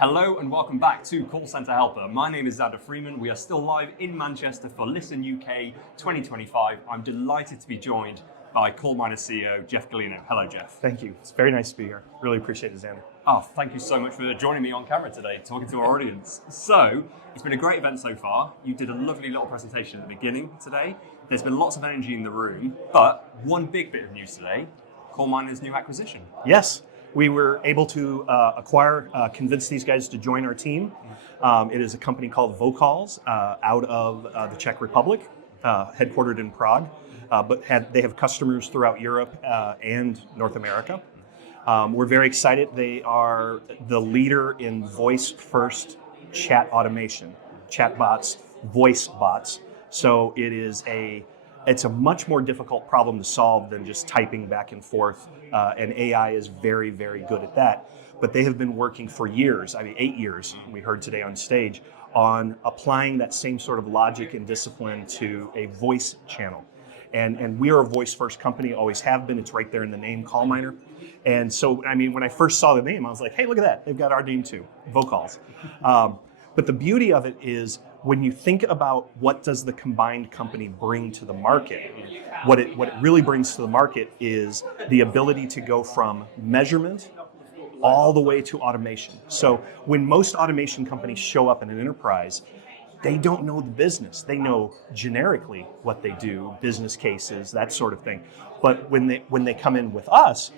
Hello and welcome back to Call Center Helper. My name is Xander Freeman. We are still live in Manchester for Listen UK 2025. I'm delighted to be joined by CallMiner CEO Jeff Gallino. Hello, Jeff. Thank you. It's very nice to be here. Really appreciate it, Xander. Oh, thank you so much for joining me on camera today, talking to our audience. So, it's been a great event so far. You did a lovely little presentation at the beginning today. There's been lots of energy in the room, but one big bit of news today, CallMiner's new acquisition. Yes. We were able to convince these guys to join our team. It is a company called Vocals out of the Czech Republic, headquartered in Prague, but they have customers throughout Europe and North America. We're very excited. They are the leader in voice-first chat automation, chatbots, voice bots. So it's a much more difficult problem to solve than just typing back and forth, and AI is very, very good at that. But they have been working for years, 8 years, we heard today on stage, on applying that same sort of logic and discipline to a voice channel. And we are a voice-first company, always have been. It's right there in the name, CallMiner. And so, when I first saw the name, I was like, hey, look at that. They've got our name too, Vocals. But the beauty of it is, when you think about what does the combined company bring to the market, what it really brings to the market is the ability to go from measurement all the way to automation. So when most automation companies show up in an enterprise, they don't know the business. They know generically what they do, business cases, that sort of thing. But when they come in with us,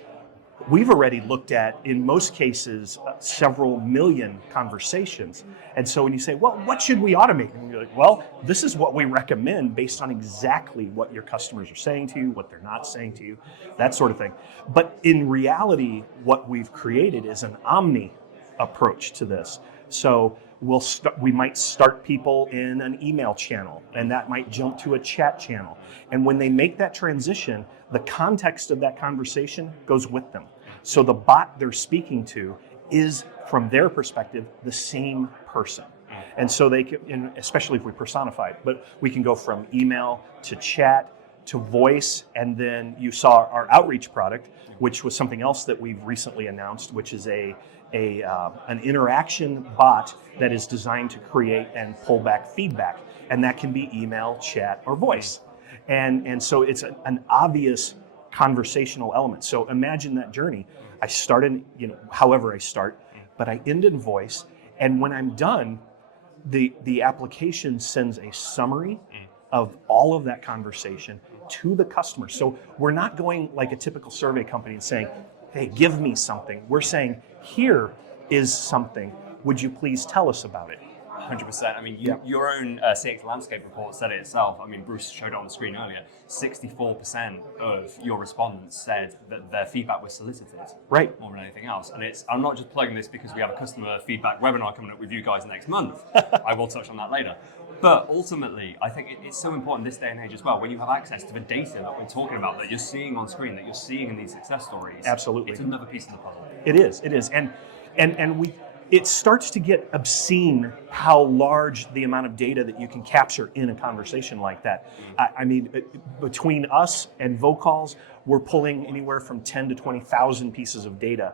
we've already looked at, in most cases, several million conversations. And so when you say, well, what should we automate? And you're like, well, this is what we recommend based on exactly what your customers are saying to you, what they're not saying to you, that sort of thing. But in reality, what we've created is an omni approach to this. So we might start people in an email channel, and that might jump to a chat channel. And when they make that transition, the context of that conversation goes with them. So the bot they're speaking to is, from their perspective, the same person. And so they can, especially if we personify it, but we can go from email to chat to voice, and then you saw our outreach product, which was something else that we've recently announced, which is an interaction bot that is designed to create and pull back feedback, and that can be email, chat, or voice. And so it's an obvious conversational element. So imagine that journey. I started, however I start, but I end in voice, and when I'm done, the application sends a summary of all of that conversation to the customer. So we're not going like a typical survey company and saying, hey, give me something. We're saying, here is something. Would you please tell us about it? 100%. Your own CX landscape report said it itself. Bruce showed it on the screen earlier. 64% of your respondents said that their feedback was solicited. Right. More than anything else. And I'm not just plugging this because we have a customer feedback webinar coming up with you guys next month. I will touch on that later. But ultimately, I think it's so important this day and age as well, when you have access to the data that we're talking about, that you're seeing on screen, that you're seeing in these success stories. Absolutely. It's another piece of the puzzle. It is. It starts to get obscene how large the amount of data that you can capture in a conversation like that. Between us and Vocals, we're pulling anywhere from 10 to 20,000 pieces of data.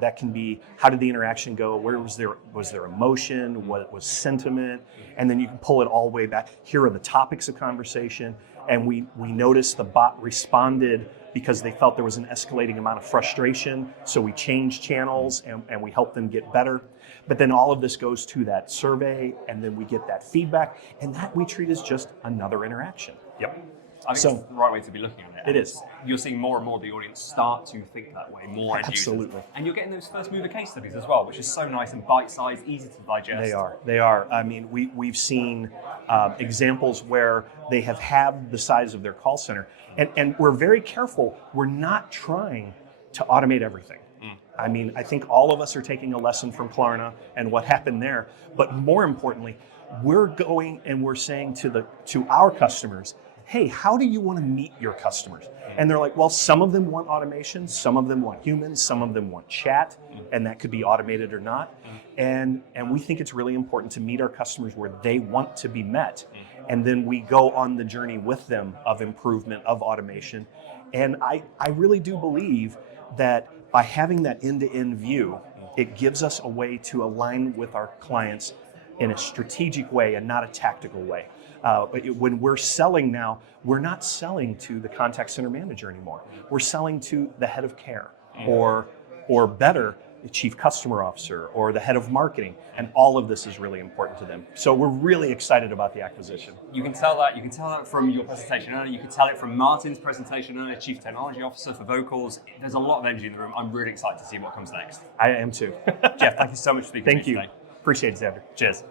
That can be, how did the interaction go? Where was there emotion? What was sentiment? And then you can pull it all the way back. Here are the topics of conversation. And we noticed the bot responded because they felt there was an escalating amount of frustration. So we changed channels and we helped them get better. But then all of this goes to that survey, and then we get that feedback, and that we treat as just another interaction. Yep. I think it's the right way to be looking at it. It is. You're seeing more and more the audience start to think that way, more end users. Absolutely. And you're getting those first mover case studies as well, which is so nice and bite-sized, easy to digest. They are. We've seen examples where they have halved the size of their call center. And we're very careful. We're not trying to automate everything. I think all of us are taking a lesson from Klarna and what happened there. But more importantly, we're going and we're saying to our customers, hey, how do you want to meet your customers? And they're like, well, some of them want automation, some of them want humans, some of them want chat, and that could be automated or not. And we think it's really important to meet our customers where they want to be met. And then we go on the journey with them of improvement, of automation. And I really do believe that by having that end-to-end view, it gives us a way to align with our clients in a strategic way and not a tactical way. When we're selling now, we're not selling to the contact center manager anymore. We're selling to the head of care, or better, the chief customer officer or the head of marketing, and all of this is really important to them. So we're really excited about the acquisition. You can tell that. You can tell that from your presentation earlier. You can tell it from Martin's presentation earlier, Chief Technology Officer for Vocals. There's a lot of energy in the room. I'm really excited to see what comes next. I am too. Jeff, thank you so much for speaking to me Thank you. today. Appreciate it, Xander. Cheers.